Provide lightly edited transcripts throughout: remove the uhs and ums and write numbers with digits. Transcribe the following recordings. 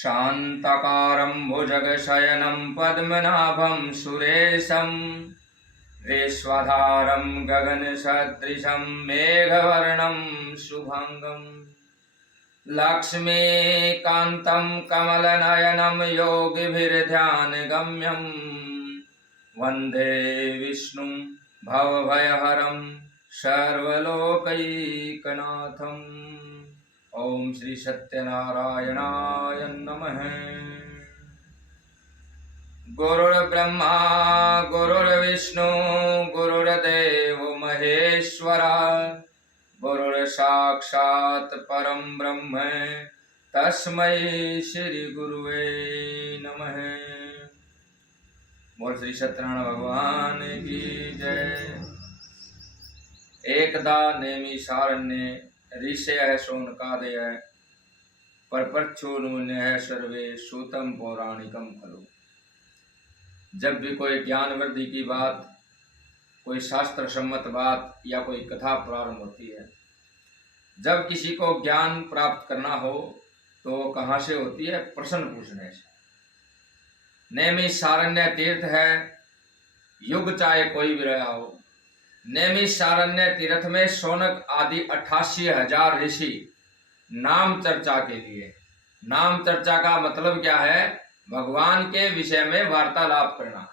शांताकारं भुजगशयनं पद्मनाभं सुरेशं विश्वाधारं गगनसदृशं मेघवर्णं शुभांगं लक्ष्मीकान्तं कमलनयनं योगिभिर्ध्यानगम्यं वन्दे विष्णुं भवभयहरं सर्वलोकैकनाथम्। ओम श्री सत्यनारायणाय नमः। गुरुर्ब्रह्मा गुरुर्विष्णु गुरुर्देव महेश्वरा गुरुर्साक्षात् परम ब्रह्म तस्मै श्री गुरुवे नमः। बोल श्री सत्यनारायण भगवान की जय। एकदा नेमि सारण्ये ऋषय शोनकादय परपक्षोन्मुन्य सर्वे सूतम पौराणिकम खलु। जब भी कोई ज्ञान वृद्धि की बात, कोई शास्त्र सम्मत बात या कोई कथा प्रारंभ होती है, जब किसी को ज्ञान प्राप्त करना हो तो कहाँ से होती है? प्रश्न पूछने से। नेमि सारण्य तीर्थ है, युग चाहे कोई भी रहा हो। नेमि सारण्य तीर्थ में शौनक आदि 88,000 ऋषि नाम चर्चा के लिए। नाम चर्चा का मतलब क्या है? भगवान के विषय में वार्तालाप करना,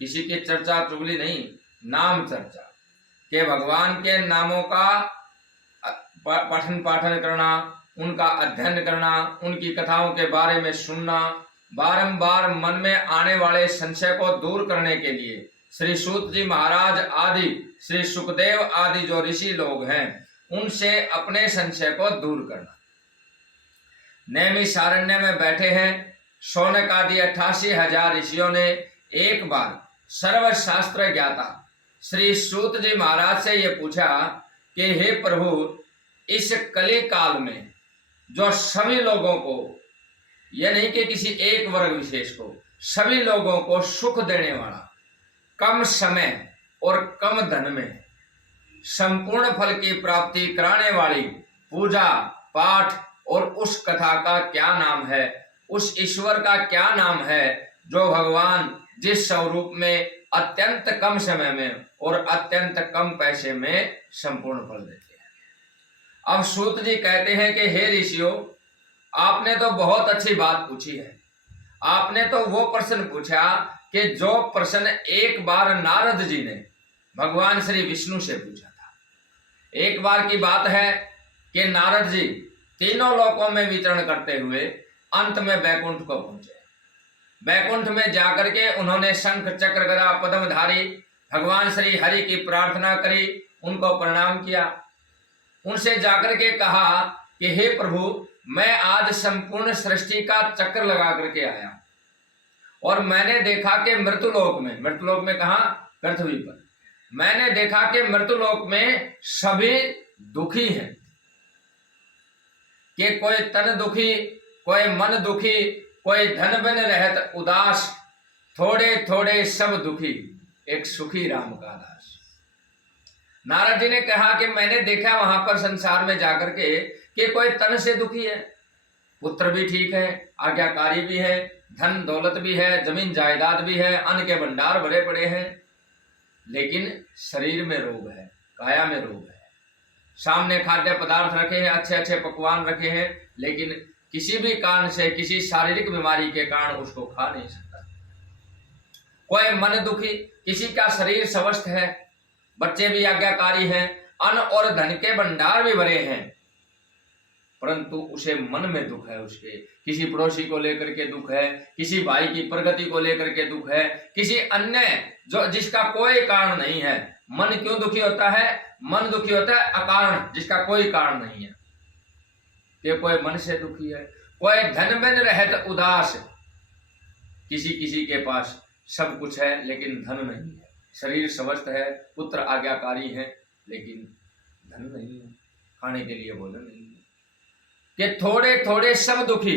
किसी की चर्चा चुगली नहीं, नाम चर्चा के भगवान के नामों का पठन पाठन करना, उनका अध्ययन करना, उनकी कथाओं के बारे में सुनना, बारंबार मन में आने वाले संशय को दूर करने के लिए श्री सूत जी महाराज आदि, श्री सुखदेव आदि जो ऋषि लोग हैं, उनसे अपने संशय को दूर करना। नेमि सारण्य में बैठे हैं शौनक आदि 88,000 ऋषियों ने एक बार सर्वशास्त्र ज्ञाता श्री सूत जी महाराज से ये पूछा कि हे प्रभु, इस कली काल में जो सभी लोगों को, यह नहीं कि किसी एक वर्ग विशेष को, सभी लोगों को सुख देने वाला, कम समय और कम धन में संपूर्ण फल की प्राप्ति कराने वाली पूजा पाठ और उस कथा का क्या नाम है, उस ईश्वर का क्या नाम है जो भगवान जिस स्वरूप में अत्यंत कम समय में और अत्यंत कम पैसे में संपूर्ण फल देते हैं। अब सूत जी कहते हैं कि हे ऋषियों, आपने तो बहुत अच्छी बात पूछी है। आपने तो वो प्रश्न पूछा कि जो प्रश्न एक बार नारद जी ने भगवान श्री विष्णु से पूछा था। एक बार की बात है कि नारद जी तीनों लोकों में विचरण करते हुए अंत में बैकुंठ को पहुंचे। बैकुंठ में जाकर के उन्होंने शंख चक्र गदा पद्मधारी भगवान श्री हरि की प्रार्थना करी, उनको प्रणाम किया। उनसे जाकर के कहा कि हे प्रभु, मैं आज संपूर्ण सृष्टि का चक्र लगा करके आया और मैंने देखा कि मृत्युलोक में कहा? पृथ्वी पर। मैंने देखा कि मृत्युलोक में सभी दुखी हैं, कि कोई तन दुखी, कोई मन दुखी, कोई धन बन रहत उदास, थोड़े थोड़े सब दुखी, एक सुखी राम का दास। नारद जी ने कहा कि मैंने देखा वहां पर संसार में जाकर के कि कोई तन से दुखी है, पुत्र भी ठीक है, आज्ञाकारी भी है, धन दौलत भी है, जमीन जायदाद भी है, अन्न के भंडार भरे पड़े हैं, लेकिन शरीर में रोग है, काया में रोग है। सामने खाद्य पदार्थ रखे हैं, अच्छे अच्छे पकवान रखे हैं, लेकिन किसी भी कारण से, किसी शारीरिक बीमारी के कारण उसको खा नहीं सकता। कोई मन दुखी, किसी का शरीर स्वस्थ है, बच्चे भी आज्ञाकारी हैं, अन्न और धन के भंडार भी भरे हैं, परंतु उसे मन में दुख है। उसके किसी पड़ोसी को लेकर के दुख है, किसी भाई की प्रगति को लेकर के दुख है, किसी अन्य जो जिसका कोई कारण नहीं है। मन क्यों दुखी होता है? मन दुखी होता है अकारण, जिसका कोई कारण नहीं है। कि कोई मन से दुखी है, कोई धन में रहत उदास, किसी किसी के पास सब कुछ है लेकिन धन नहीं है, शरीर स्वस्थ है, पुत्र आज्ञाकारी है, लेकिन धन नहीं है, खाने के लिए भोजन नहीं है, कि थोड़े थोड़े सब दुखी।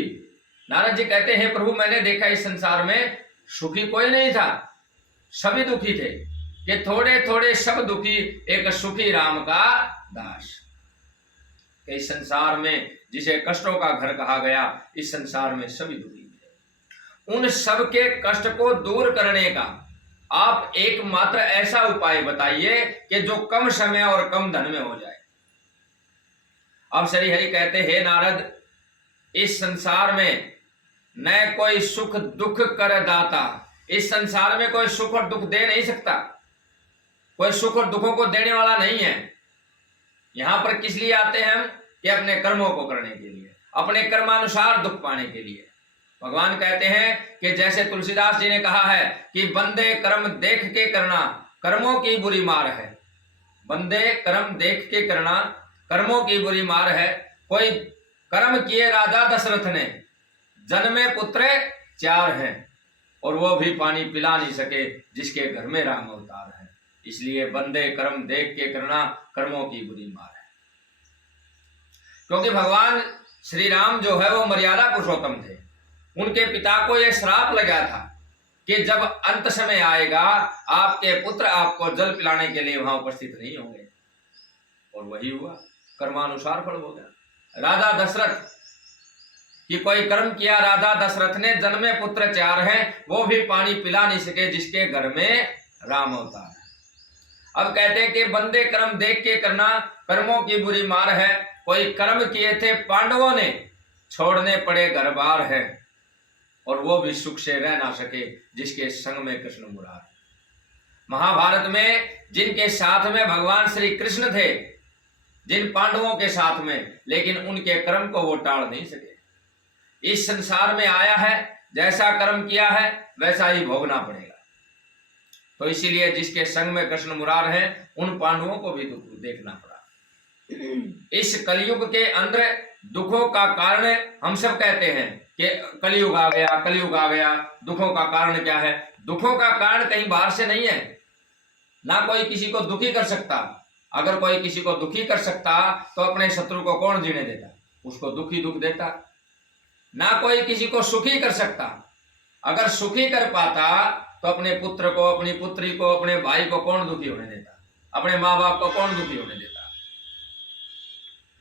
नारद जी कहते हैं प्रभु, मैंने देखा इस संसार में सुखी कोई नहीं था, सभी दुखी थे, कि थोड़े थोड़े सब दुखी, एक सुखी राम का दास। कि इस संसार में जिसे कष्टों का घर कहा गया, इस संसार में सभी दुखी थे। उन सब के कष्ट को दूर करने का आप एकमात्र ऐसा उपाय बताइए कि जो कम समय और कम धन में हो जाए। अब श्री हरि कहते, हे नारद, इस संसार में न कोई सुख दुख कर दाता, इस संसार में कोई सुख और दुख दे नहीं सकता, कोई सुख और दुखों को देने वाला नहीं है। यहां पर किस लिए आते हैं हम? कि अपने कर्मों को करने के लिए, अपने कर्मानुसार दुख पाने के लिए। भगवान कहते हैं कि जैसे तुलसीदास जी ने कहा है कि बंदे कर्म देख के करना, कर्मों की बुरी मार है। बंदे कर्म देख के करना, कर्मों की बुरी मार है। कोई कर्म किए राजा दशरथ ने, जन्मे पुत्र 4 हैं, और वो भी पानी पिला नहीं सके जिसके घर में राम अवतार है। इसलिए बंदे कर्म देख के करना, कर्मों की बुरी मार है। क्योंकि भगवान श्री राम जो है वो मर्यादा पुरुषोत्तम थे। उनके पिता को यह श्राप लगा था कि जब अंत समय आएगा आपके पुत्र आपको जल पिलाने के लिए वहां उपस्थित नहीं होंगे, और वही हुआ, कर्मानुसार फल हो गया। राजा दशरथ कि कोई कर्म किया राजा दशरथ ने, जन्मे पुत्र 4 हैं, वो भी पानी पिला नहीं सके जिसके घर में राम अवतार है। अब कहते हैं कि बंदे कर्म देख के करना, कर्मों की बुरी मार है। कोई कर्म किए थे पांडवों ने, छोड़ने पड़े घर बार है, और वो भी सुख से रह ना सके जिसके संग में कृष्ण मुरार। महाभारत में जिनके साथ में भगवान श्री कृष्ण थे, जिन पांडवों के साथ में, लेकिन उनके कर्म को वो टाल नहीं सके। इस संसार में आया है, जैसा कर्म किया है वैसा ही भोगना पड़ेगा। तो इसीलिए जिसके संग में कृष्ण मुरार हैं, उन पांडवों को भी दुख देखना पड़ा। इस कलयुग के अंदर दुखों का कारण हम सब कहते हैं कि कलयुग आ गया, कलयुग आ गया। दुखों का कारण क्या है? दुखों का कारण कहीं बाहर से नहीं है। ना कोई किसी को दुखी कर सकता। अगर कोई किसी को दुखी कर सकता तो अपने शत्रु को कौन जीने देता? उसको दुखी दुख देता। ना कोई किसी को सुखी कर सकता। अगर सुखी कर पाता तो अपने पुत्र को, अपनी पुत्री को, अपने भाई को कौन दुखी होने देता? अपने माँ बाप को कौन दुखी होने देता?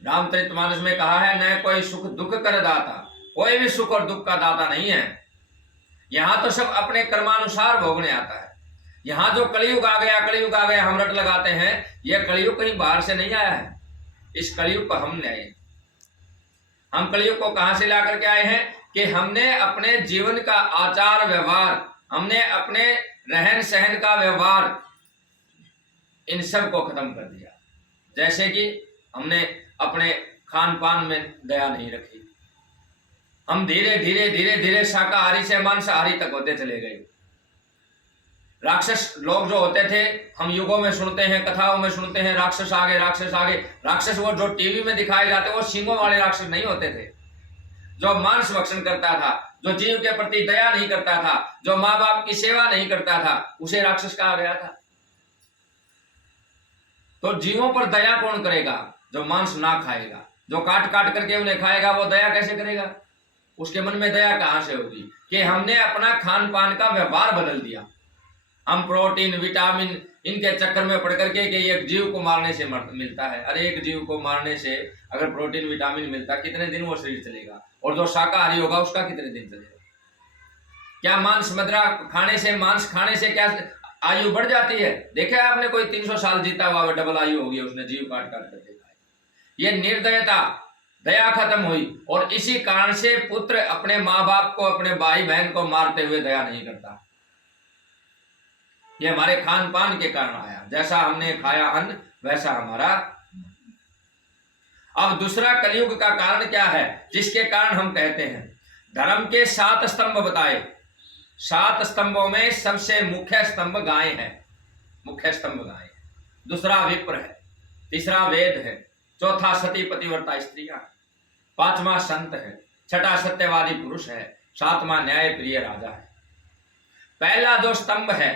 रामचरितमानस में कहा है, न कोई सुख दुख कर दाता, कोई भी सुख और दुख का दाता नहीं है। यहां तो सब अपने कर्मानुसार भोगने आता है। यहां जो कलयुग आ गया, कलयुग आ गया हम रट लगाते हैं, यह कलयुग कहीं बाहर से नहीं आया है। इस कलयुग को हमने आए। हम कलयुग को कहां से ला करके आए हैं? कि हमने अपने जीवन का आचार व्यवहार, हमने अपने रहन सहन का व्यवहार, इन सब को खत्म कर दिया। जैसे कि हमने अपने खान पान में दया नहीं रखी। हम धीरे धीरे धीरे धीरे शाकाहारी से मांसाहारी तक होते चले गए। राक्षस लोग जो होते थे, हम युगों में सुनते हैं, कथाओं में सुनते हैं, राक्षस आगे, राक्षस आगे। राक्षस वो जो टीवी में दिखाए जाते वो सींगों वाले राक्षस नहीं होते थे। जो मांस भक्षण करता था, जो जीव के प्रति दया नहीं करता था, जो माँ बाप की सेवा नहीं करता था, उसे राक्षस कहा गया था। तो जीवों पर दया कौन करेगा? जो मांस ना खाएगा, जो काट काट करके उन्हें खाएगा, वो दया कैसे करेगा? उसके मन में दया कहां से होगी? कि हमने अपना खान पान का व्यवहार बदल दिया। हम प्रोटीन, विटामिन इनके चक्कर में पड़ करके कि एक जीव को मारने से मिलता है। अरे एक जीव को मारने से अगर प्रोटीन विटामिन मिलता, कितने दिन वो शरीर चलेगा? और जो शाकाहारी होगा उसका कितने दिन चलेगा? क्या मांस मदिरा खाने से, मांस खाने से क्या आयु बढ़ जाती है? देखा आपने कोई 300 साल जीता हुआ, डबल आयु होगी उसने, जीव काट काट कर देखा है। ये निर्दयता, दया खत्म हुई। और इसी कारण से पुत्र अपने माँ बाप को, अपने भाई बहन को मारते हुए दया नहीं करता। ये हमारे खान पान के कारण आया। जैसा हमने खाया अन्न वैसा हमारा। अब दूसरा कलयुग का कारण क्या है, जिसके कारण हम कहते हैं? धर्म के 7 स्तंभ बताए। 7 स्तंभों में सबसे मुख्य स्तंभ गाय है। मुख्य स्तंभ गाय है। दूसरा विप्र है। तीसरा वेद है। चौथा सती पतिव्रता स्त्रियां, 5वां संत है। 6ठा सत्यवादी पुरुष है। 7वां न्याय प्रिय राजा है। पहला जो स्तंभ है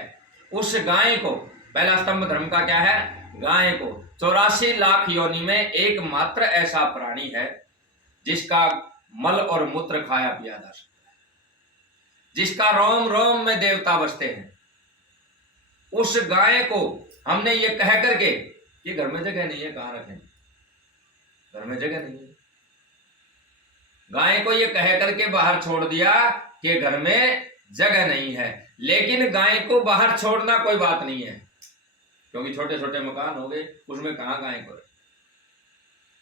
उस गाय को, पहला स्तंभ धर्म का क्या है? गाय को 84 लाख योनि में एकमात्र ऐसा प्राणी है जिसका मल और मूत्र खाया पिया जा सकता है, जिसका रोम रोम में देवता बसते हैं। उस गाय को हमने ये कह करके कि घर में जगह नहीं है, कहां रखें? घर में जगह नहीं है। गाय को ये कह करके बाहर छोड़ दिया कि घर में जगह नहीं है, लेकिन गाय को बाहर छोड़ना कोई बात नहीं है, क्योंकि छोटे छोटे मकान हो गए, उसमें कहां गाय को।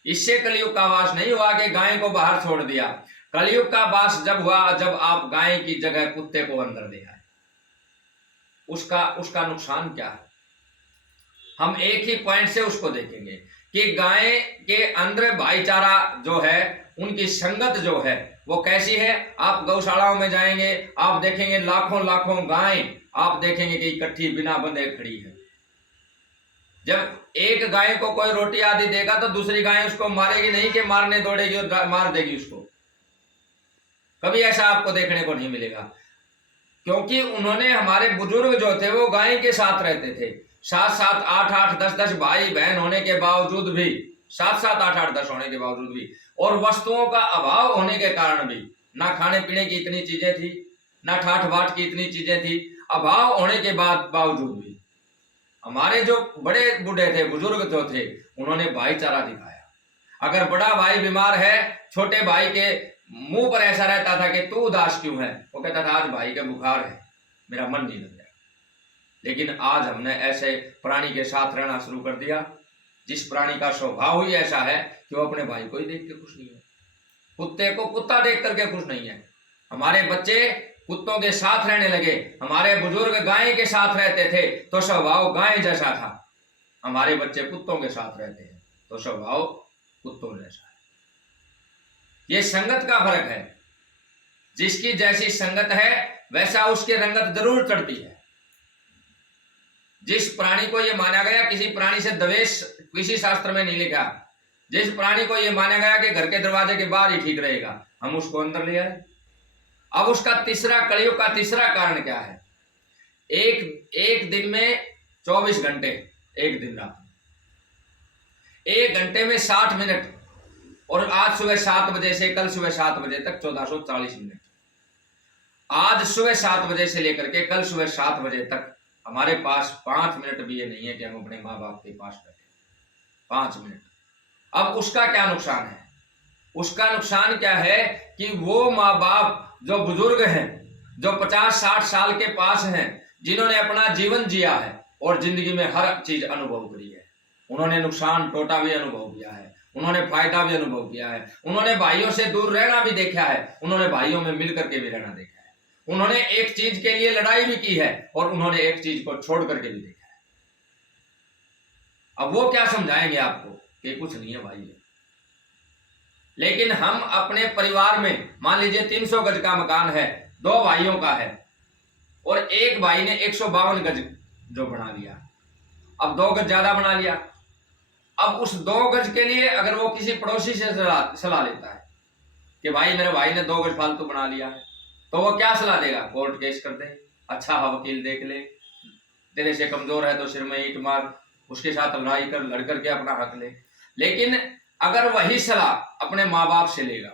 इससे कलयुग का वास नहीं हुआ कि गाय को बाहर छोड़ दिया। कलयुग का वास जब हुआ जब आप गाय की जगह कुत्ते को अंदर ले आए। उसका नुकसान क्या है, हम एक ही पॉइंट से उसको देखेंगे कि गाय के अंदर भाईचारा जो है, उनकी संगत जो है वो कैसी है। आप गौशालाओं में जाएंगे, आप देखेंगे लाखों लाखों गाय आप देखेंगे कि इकट्ठी बिना बंधे खड़ी है। जब एक गाय को कोई रोटी आदि देगा तो दूसरी गाय उसको मारेगी नहीं कि मारने दौड़ेगी और मार देगी उसको। कभी ऐसा आपको देखने को नहीं मिलेगा, क्योंकि उन्होंने, हमारे बुजुर्ग जो थे वो गाय के साथ रहते थे। 7-7, 8-8, 10-10 भाई बहन होने के बावजूद भी, 7-7, 8-8, 10 होने के बावजूद भी, और वस्तुओं का अभाव होने के कारण भी, ना खाने पीने की इतनी चीजें थी, ना ठाठ बाट की इतनी चीजें थी, अभाव होने के बावजूद भी हमारे जो बड़े बूढ़े थे, बुजुर्ग जो थे, उन्होंने भाईचारा दिखाया। अगर बड़ा भाई बीमार है, छोटे भाई के मुंह पर ऐसा रहता था कि तू उदास क्यों है, वो कहता था आज भाई का बुखार है, मेरा मन नहीं लग रहा। लेकिन आज हमने ऐसे प्राणी के साथ रहना शुरू कर दिया, जिस प्राणी का स्वभाव ही ऐसा है कि वो अपने भाई को ही देख के खुश नहीं है, कुत्ते को कुत्ता देख करके खुश नहीं है। हमारे बच्चे कुत्तों के साथ रहने लगे, हमारे बुजुर्ग गाय के साथ रहते थे तो स्वभाव गाय जैसा था, हमारे बच्चे कुत्तों के साथ रहते हैं तो स्वभाव कुत्तों जैसा है। ये संगत का फर्क है, जिसकी जैसी संगत है वैसा उसकी रंगत जरूर चढ़ती है। जिस प्राणी को यह माना गया, किसी प्राणी से द्वेष किसी शास्त्र में नहीं लिखा, जिस प्राणी को यह माना गया कि घर के दरवाजे के बाहर ही ठीक रहेगा, हम उसको अंदर ले आए। अब उसका तीसरा, कलयुग का तीसरा कारण क्या है? एक दिन में 24 घंटे, एक दिन रात, 1 घंटे में 60 मिनट, और आज सुबह 7 बजे से कल सुबह 7 बजे तक 1440 मिनट। आज सुबह 7 बजे से लेकर के कल सुबह 7 बजे तक हमारे पास 5 मिनट भी ये नहीं है कि हम अपने माँ बाप के पास बैठे, 5 मिनट। अब उसका क्या नुकसान है? उसका नुकसान क्या है कि वो माँ बाप जो बुजुर्ग हैं, जो 50-60 साल के पास हैं, जिन्होंने अपना जीवन जिया है और जिंदगी में हर चीज अनुभव करी है, उन्होंने नुकसान टोटा भी अनुभव किया है, उन्होंने फायदा भी अनुभव किया है, उन्होंने भाइयों से दूर रहना भी देखा है, उन्होंने भाइयों में मिल करके भी रहना देखा है, उन्होंने एक चीज के लिए लड़ाई भी की है और उन्होंने एक चीज को छोड़ करके भी देखा है। अब वो क्या समझाएंगे आपको कि कुछ नहीं है भाई। लेकिन हम अपने परिवार में, मान लीजिए 300 गज का मकान है, 2 भाइयों का है, और एक भाई ने 152 गज जो बना लिया, अब 2 गज ज्यादा बना लिया। अब उस 2 गज के लिए अगर वो किसी पड़ोसी से सलाह लेता है कि भाई मेरे भाई ने 2 गज फालतू बना लिया है, तो वो क्या सलाह देगा? कोर्ट केस कर दे, अच्छा वकील देख ले, तेरे से कमजोर है तो सिर में ईंट मार, उसके साथ लड़ाई कर, लड़ करके अपना हक ले। लेकिन अगर वही सलाह अपने माँ बाप से लेगा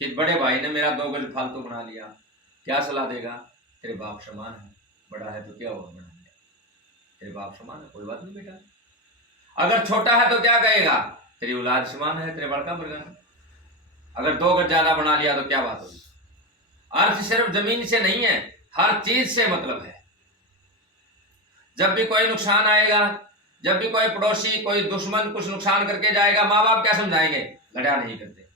कि बड़े भाई ने मेरा 2 गज फालतू बना लिया, क्या सलाह देगा? तेरे बाप समान है, बड़ा है तो क्या हुआ, बना लिया, तेरे बाप समान है, कोई बात नहीं बेटा। अगर छोटा है तो क्या कहेगा? तेरी औलाद समान है, तेरे बड़का बरगा है। अगर 2 गज ज्यादा बना लिया तो क्या बात होगी? अर्थ सिर्फ जमीन से नहीं है, हर चीज से मतलब है। जब भी कोई नुकसान आएगा, जब भी कोई पड़ोसी, कोई दुश्मन कुछ नुकसान करके जाएगा, माँ बाप क्या समझाएंगे? लड़ा नहीं करते,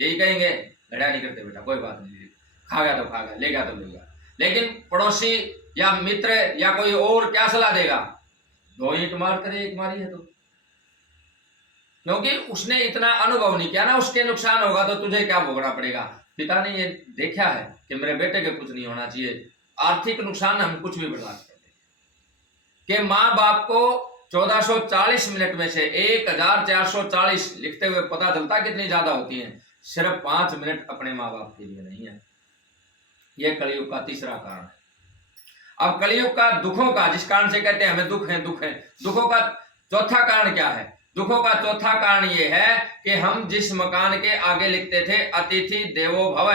यही कहेंगे, लड़ा नहीं करते बेटा, कोई बात नहीं, खा गया तो खा गया, ले गया तो ले गया। लेकिन पड़ोसी या मित्र या कोई और क्या सलाह देगा? 2 ईंट मार करे, 1 मारी है तो, क्योंकि उसने इतना अनुभव नहीं किया ना, उसके नुकसान होगा तो तुझे क्या भोगना पड़ेगा। पिता ने ये देखा है कि मेरे बेटे के कुछ नहीं होना चाहिए, आर्थिक नुकसान हम कुछ भी बर्दाश्त करते कि माँ बाप को 1440 मिनट में से 1440 लिखते हुए पता चलता कितनी ज्यादा होती हैं, सिर्फ 5 मिनट अपने माँ बाप के लिए नहीं है। यह कलयुग का तीसरा कारण है। अब कलयुग का दुखों का, जिस कारण से कहते हैं हमें दुख है, दुखों का चौथा कारण क्या है? दुखों का चौथा कारण यह है कि हम जिस मकान के आगे लिखते थे अतिथि देवो भव,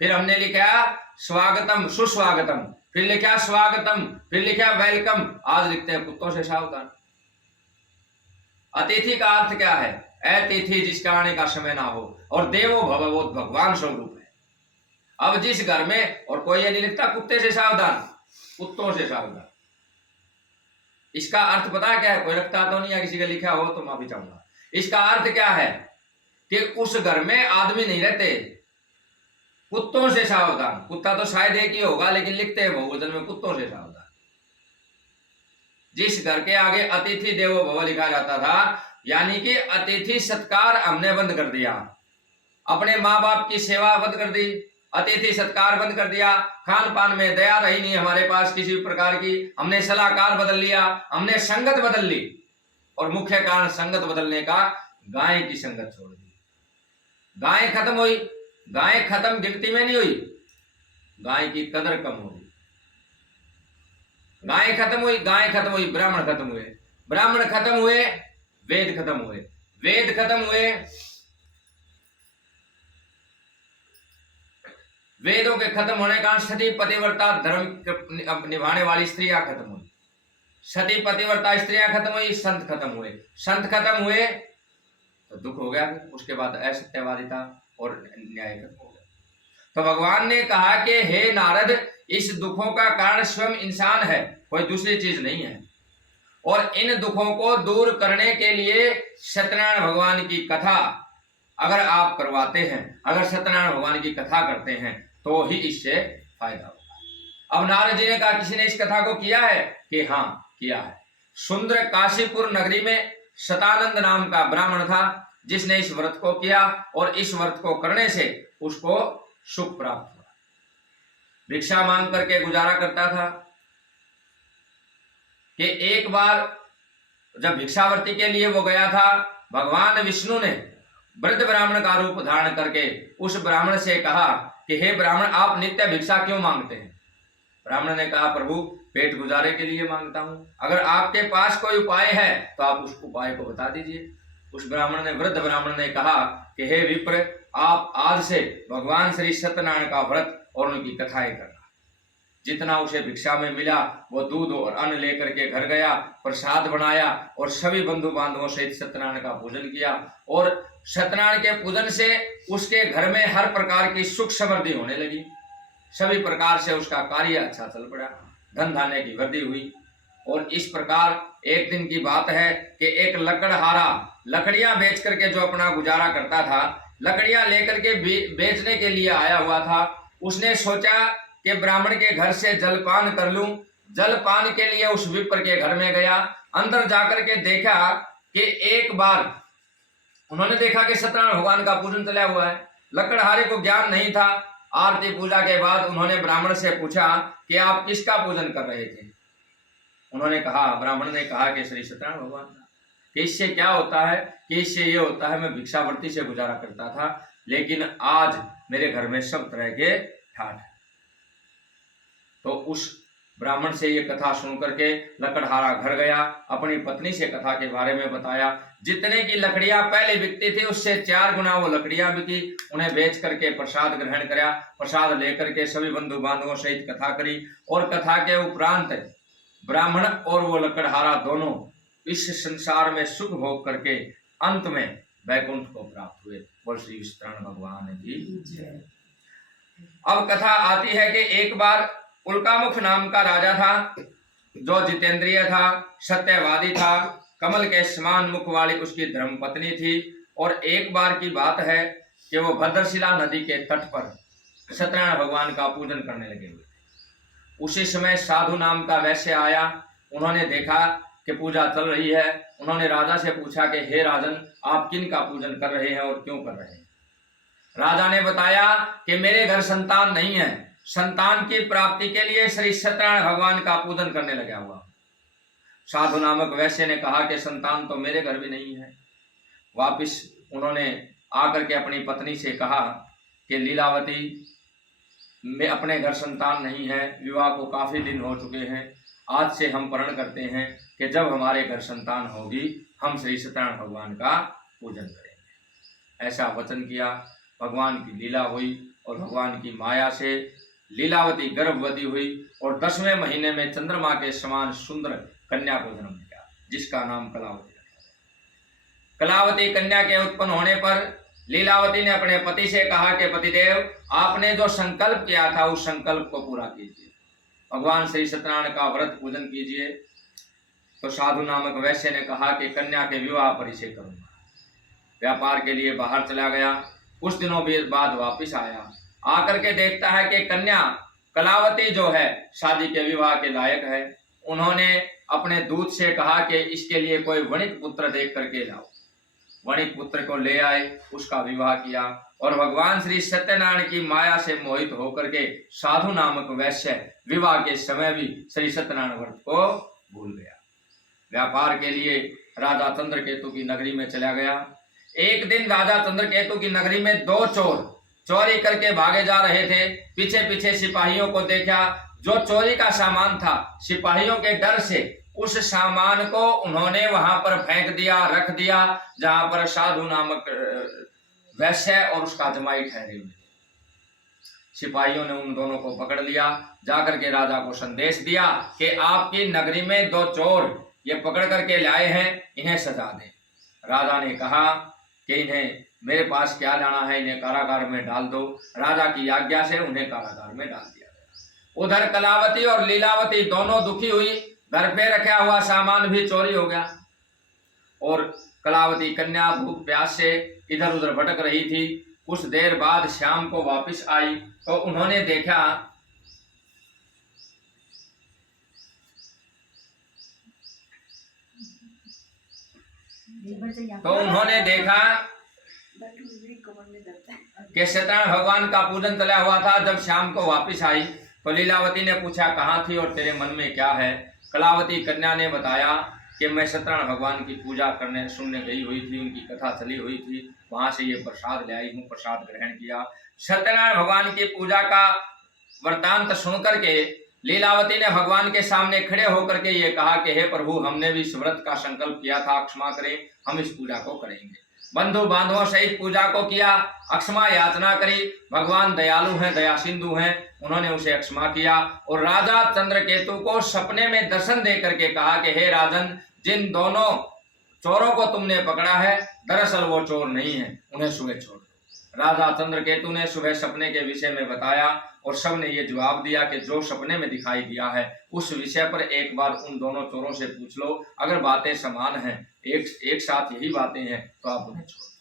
फिर हमने लिखा स्वागतम सुस्वागतम, फिर लिखा स्वागतम, फिर लिखा वेलकम, आज लिखते हैं कुत्तों से सावधान। अतिथि का अर्थ क्या है? अतिथि जिसका आने का समय ना हो, और देवो भव वो भगवान स्वरूप है। अब जिस घर में, और कोई ये नहीं लिखता कुत्ते से सावधान, कुत्तों से सावधान, इसका अर्थ पता है क्या है? कोई रखता तो नहीं है, किसी का लिखा हो तो माफी चाहूंगा। इसका अर्थ क्या है कि उस घर में आदमी नहीं रहते, कुत्तों से सावधान। कुत्ता तो शायद एक ही होगा, लेकिन लिखते हैं बहुवचन में, कुत्तों से सावधान। जिस घर के आगे अतिथि देवो भव लिखा जाता था, यानी कि अतिथि सत्कार हमने बंद कर दिया, अपने माँ बाप की सेवा बंद कर दी, अतिथि सत्कार बंद कर दिया, खान पान में दया रही नहीं हमारे पास किसी प्रकार की, हमने सलाहकार बदल लिया, हमने संगत बदल ली, और मुख्य कारण संगत बदलने का, गाय की संगत छोड़ दी। गाय खत्म हुई, गाय खत्म गिनती में नहीं हुई, गाय की कदर कम हो गई। गाय खत्म हुई, गाय खत्म हुई, ब्राह्मण खत्म हुए, ब्राह्मण खत्म हुए, वेद खत्म हुए, वेद खत्म हुए, वेदों के खत्म होने का सती पतिव्रता धर्म निभाने वाली स्त्रियां खत्म हुई, सती पतिव्रता स्त्रियां खत्म हुई, संत खत्म हुए, संत खत्म हुए तो दुख हो गया। उसके बाद असत्यवादिता और न्याय खत्म हो गया। तो भगवान ने कहा कि हे नारद, इस दुखों का कारण स्वयं इंसान है, कोई दूसरी चीज नहीं है, और इन दुखों को दूर करने के लिए सत्यनारायण भगवान की कथा अगर आप करवाते हैं, अगर सत्यनारायण भगवान की कथा करते हैं, तो ही इससे फायदा होगा। अब नारद जी ने कहा किसी ने इस कथा को किया है? कि हाँ किया है। सुंदर काशीपुर नगरी में शतानंद नाम का ब्राह्मण था, जिसने इस व्रत को किया, और इस व्रत को करने से उसको सुख प्राप्त हुआ। भिक्षा मांग करके गुजारा करता था कि एक बार जब भिक्षावर्ती के लिए वो गया था, भगवान विष्णु ने वृद्ध ब्राह्मण का रूप धारण करके उस ब्राह्मण से कहा कि हे ब्राह्मण, आप नित्य भिक्षा क्यों मांगते हैं? ब्राह्मण ने कहा, प्रभु पेट गुजारे के लिए मांगता हूं, अगर आपके पास कोई उपाय है तो आप उस उपाय को बता दीजिए। उस ब्राह्मण ने, वृद्ध ब्राह्मण ने कहा कि हे विप्र, आप आज से भगवान श्री सत्यनारायण का व्रत और उनकी कथाएं करना। जितना उसे भिक्षा में मिला वो दूध और अन्न लेकर के घर गया, प्रसाद बनाया, और सभी बंधु बांधवों सहित सत्यनारायण का पूजन किया, और सत्यनारायण के पूजन से उसके घर में हर प्रकार की सुख समृद्धि होने लगी, सभी प्रकार से उसका कार्य अच्छा चल पड़ा, धन धान्य की वृद्धि हुई। और इस प्रकार एक दिन की बात है कि एक लकड़हारा लकड़ियां बेच करके जो अपना गुजारा करता था, लकड़ियां लेकर के बेचने के लिए आया हुआ था। उसने सोचा कि ब्राह्मण के घर से जलपान कर लूं। जलपान के लिए उस विप्र के घर में गया, अंदर जाकर के देखा कि एक बार उन्होंने देखा कि सत्यनारायण भगवान का पूजन चला हुआ है। लकड़हारे को ज्ञान नहीं था। आरती पूजा के बाद उन्होंने ब्राह्मण से पूछा कि आप किसका पूजन कर रहे थे? उन्होंने कहा, ब्राह्मण ने कहा कि श्री सत्यनारायण भगवान का। कि इससे क्या होता है? कि इससे ये होता है, मैं भिक्षावृत्ति से गुजारा करता था, लेकिन आज मेरे घर में सब तरह के ठाठ है। तो उस ब्राह्मण से ये कथा सुन करके लकड़हारा घर गया, अपनी पत्नी से कथा के बारे में बताया। जितने की लकड़ियां पहले बिकती थी उससे 4 गुना वो लकड़ियां बिकी। उन्हें बेच करके प्रसाद ग्रहण कराया, प्रसाद लेकर के सभी बंधु बांधवों सहित कथा करी, और कथा के उपरांत ब्राह्मण और वो लकड़हारा दोनों इस संसार में सुख भोग करके अंत में वैकुंठ को प्राप्त हुए। बोल श्री विष्णु भगवान की। अब कथा आती है कि एक बार उल्कामुख नाम का राजा था, जो जितेंद्रिय था, सत्यवादी था, कमल के समान मुख वाली उसकी धर्मपत्नी थी। और एक बार की बात है कि वो भद्रशिला नदी के तट पर सत्यनारायण भगवान का पूजन करने लगे हुए थे। उसी समय साधु नाम का वैश्य आया। उन्होंने देखा कि पूजा चल रही है। उन्होंने राजा से पूछा कि हे राजन, आप किन का पूजन कर रहे हैं और क्यों कर रहे हैं? राजा ने बताया कि मेरे घर संतान नहीं है, संतान की प्राप्ति के लिए श्री सत्यनारायण भगवान का पूजन करने लगा हुआ। साधु नामक वैश्य ने कहा कि संतान तो मेरे घर भी नहीं है। वापिस उन्होंने आकर के अपनी पत्नी से कहा कि लीलावती, मैं अपने घर संतान नहीं है, विवाह को काफी दिन हो चुके हैं, आज से हम प्रण करते हैं कि जब हमारे घर संतान होगी हम श्री सत्यनारायण भगवान का पूजन करेंगे। ऐसा वचन किया। भगवान की लीला हुई और भगवान की माया से लीलावती गर्भवती हुई और 10वें महीने में चंद्रमा के समान सुंदर कन्या को जन्म दिया, जिसका नाम कलावती रखा। कलावती कन्या के उत्पन्न होने पर लीलावती ने अपने पति से कहा कि पतिदेव, आपने जो संकल्प किया था उस संकल्प को पूरा कीजिए, भगवान श्री सत्यनारायण का व्रत पूजन कीजिए। तो साधु नामक वैश्य ने कहा कि कन्या के विवाह पर इसे करूंगा। व्यापार के लिए बाहर चला गया। कुछ दिनों बाद वापस आया। आकर के देखता है कि कन्या कलावती जो है शादी के विवाह के लायक है। उन्होंने अपने दूत से कहा कि इसके लिए कोई वणिक पुत्र देख करके लाओ। वणिक पुत्र को ले आए, उसका विवाह किया और भगवान श्री सत्यनारायण की माया से मोहित होकर के साधु नामक वैश्य विवाह के समय भी श्री सत्यनारायण व्रत को भूल गया। व्यापार के लिए राजा चंद्रकेतु की नगरी में चला गया। एक दिन राजा चंद्रकेतु की नगरी में दो चोर चोरी करके भागे जा रहे थे। पीछे पीछे सिपाहियों को देखा। जो चोरी का सामान था, सिपाहियों के डर से उस सामान को उन्होंने वहां पर फेंक दिया, रख दिया जहां पर साधु नामक वैश्य और उसका जमाई ठहरे हुए। सिपाहियों ने उन दोनों को पकड़ लिया। जाकर के राजा को संदेश दिया कि आपकी नगरी में दो चोर ये पकड़ करके लाए हैं, इन्हें सजा दें। राजा ने कहा कि इन्हें मेरे पास क्या लाना है, इन्हें कारागार में डाल दो। राजा की आज्ञा से उन्हें कारागार में डाल दिया गया। उधर कलावती और लीलावती दोनों दुखी हुई। घर पे रखा हुआ सामान भी चोरी हो गया और कलावती कन्या भूख प्यास से इधर उधर भटक रही थी। कुछ देर बाद शाम को वापस आई तो उन्होंने देखा कि सत्यनारायण भगवान का पूजन चला हुआ था। जब शाम को वापस आई तो लीलावती ने पूछा, कहाँ थी और तेरे मन में क्या है? कलावती कन्या ने बताया कि मैं सत्यनारायण भगवान की पूजा करने सुनने गई हुई थी, उनकी कथा चली हुई थी, वहां से ये प्रसाद ले आई हूँ, प्रसाद ग्रहण किया। सत्यनारायण भगवान की पूजा का वृत्तांत सुनकर के लीलावती ने भगवान के सामने खड़े होकर के ये कहा कि हे प्रभु, हमने भी इस व्रत का संकल्प किया था, क्षमा करें, हम इस पूजा को करेंगे। बंधु बांधवों सहित पूजा को किया, अक्षमा याचना करी। भगवान दयालु हैं, दया सिंधु हैं, उन्होंने उसे अक्षमा किया और राजा चंद्रकेतु को सपने में दर्शन दे करके कहा कि हे राजन, जिन दोनों चोरों को तुमने पकड़ा है दरअसल वो चोर नहीं है, उन्हें सुबह छोड़ दो। राजा चंद्रकेतु ने सुबह सपने के विषय में बताया और सबने ये जवाब दिया कि जो सपने में दिखाई दिया है उस विषय पर एक बार उन दोनों चोरों से पूछ लो, अगर बातें समान हैं, एक साथ यही बातें हैं, तो आप उन्हें छोड़ दो।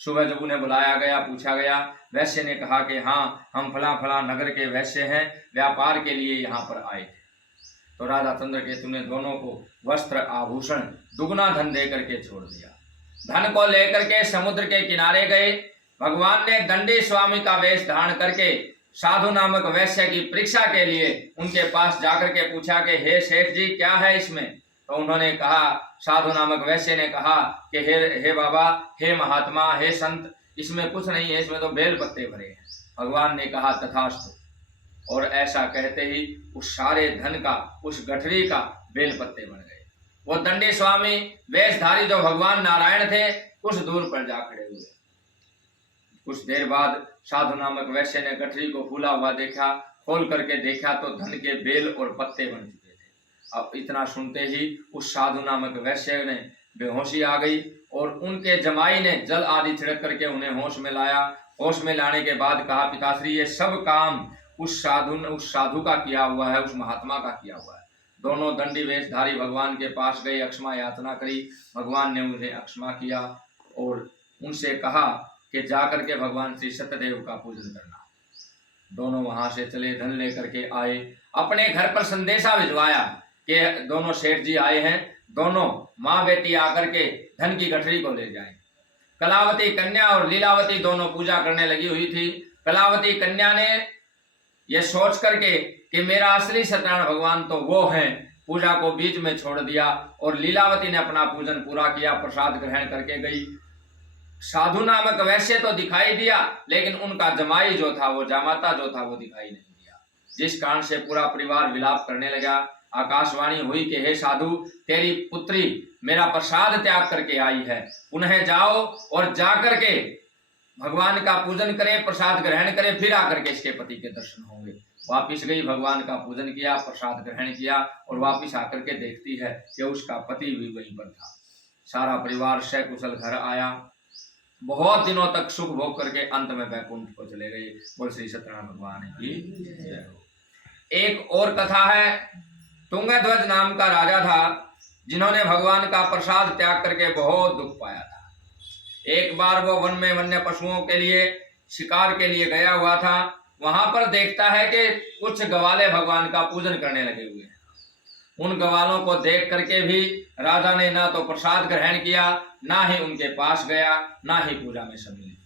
सुबह जब उन्हें बुलाया गया, पूछा गया, वैश्य ने कहा कि हाँ, हम फला फला नगर के वैश्य हैं, व्यापार के लिए यहाँ पर आए थे। तो राजा चंद्रकेतु ने दोनों को वस्त्र आभूषण दुगना धन दे करके छोड़ दिया। धन को लेकर के समुद्र के किनारे गए। भगवान ने दंडी स्वामी का वेश धारण करके साधु नामक वैश्य की परीक्षा के लिए उनके पास जाकर के पूछा कि हे सेठ जी, क्या है इसमें? तो उन्होंने कहा, साधु नामक वैश्य ने कहा कि हे बाबा, हे महात्मा, हे संत, इसमें कुछ नहीं है, इसमें तो बेल पत्ते भरे हैं। भगवान ने कहा तथास्तु। और ऐसा कहते ही उस सारे धन का, उस गठरी का बेल पत्ते बन गए। वो दंडी स्वामी वेशधारी जो भगवान नारायण थे कुछ दूर पर जा खड़े हुए। कुछ देर बाद साधु नामक वैश्य ने गठरी को फूला हुआ देखा। खोल करके देखा तो धन के बेल और पत्ते बन चुके थे। अब इतना सुनते ही उस साधु नामक वैश्य ने बेहोशी आ गई और उनके जमाई ने जल आदि छिड़क करके उन्हें होश में लाया। होश में लाने के बाद कहा, पिताश्री, ये सब काम उस साधु का किया हुआ है, उस महात्मा का किया हुआ है। दोनों दंडी वेशधारी भगवान के पास गए, अक्षमा याचना करी। भगवान ने उन्हें अक्षमा किया और उनसे कहा कि जाकर के भगवान श्री सत्यदेव का पूजन करना। दोनों वहां से चले, धन लेकर के आए। अपने घर पर संदेशा भिजवाया कि दोनों सेठ जी आए हैं, दोनों माँ बेटी आकर के धन की गठरी को ले जाएं। कलावती कन्या और लीलावती दोनों पूजा करने लगी हुई थी। कलावती कन्या ने यह सोच करके कि मेरा असली सत्यनारायण भगवान तो वो हैं, पूजा को बीच में छोड़ दिया और लीलावती ने अपना पूजन पूरा किया, प्रसाद ग्रहण करके गई। साधु नामक वैश्य तो दिखाई दिया, लेकिन उनका जमाई जो था, वो जामाता जो था, वो दिखाई नहीं दिया। जिस कारण से पूरा परिवार विलाप करने लगा। आकाशवाणी हुई कि हे साधु, तेरी पुत्री मेरा प्रसाद त्याग करके आई है, पुनः जाओ और जाकर के भगवान का पूजन करे, प्रसाद ग्रहण करे, फिर आकर के इसके पति के दर्शन होंगे। वापिस गई, भगवान का पूजन किया, प्रसाद ग्रहण किया और वापिस आकर के देखती है कि उसका पति भी वहीं पर था। सारा परिवार सकुशल घर आया। बहुत दिनों तक सुख भोग करके अंत में वैकुंठ को चले गए। बोल श्री सत्यनारायण भगवान की जय हो। एक और कथा है। तुंगध्वज नाम का राजा था, जिन्होंने भगवान का प्रसाद त्याग करके बहुत दुख पाया था। एक बार वो वन में वन्य पशुओं के लिए शिकार के लिए गया हुआ था। वहां पर देखता है कि कुछ ग्वाले भगवान का पूजन करने लगे हुए हैं। उन ग्वालों को देख करके भी राजा ने ना तो प्रसाद ग्रहण किया, ना ही उनके पास गया, ना ही पूजा में सम्मिलित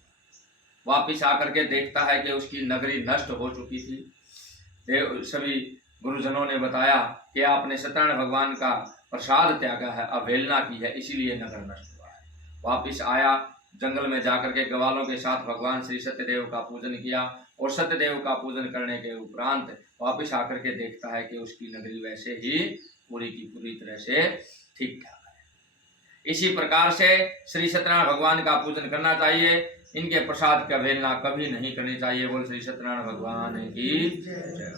हुआ। वापिस आकर के देखता है कि उसकी नगरी नष्ट हो चुकी थी। सभी गुरुजनों ने बताया कि आपने सत्यनारायण भगवान का प्रसाद त्यागा है, अवहेलना की है, इसीलिए नगर नष्ट हुआ है। वापिस आया, जंगल में जाकर के ग्वालों के साथ भगवान श्री सत्यदेव का पूजन किया और सत्यदेव का पूजन करने के उपरांत वापिस आकर के देखता है कि उसकी नगरी वैसे ही पूरी की पूरी तरह से ठीक ठाक है। इसी प्रकार से श्री सत्यनारायण भगवान का पूजन करना चाहिए। इनके प्रसाद की अवहेलना कभी नहीं करनी चाहिए। बोल श्री सत्यनारायण भगवान की जय।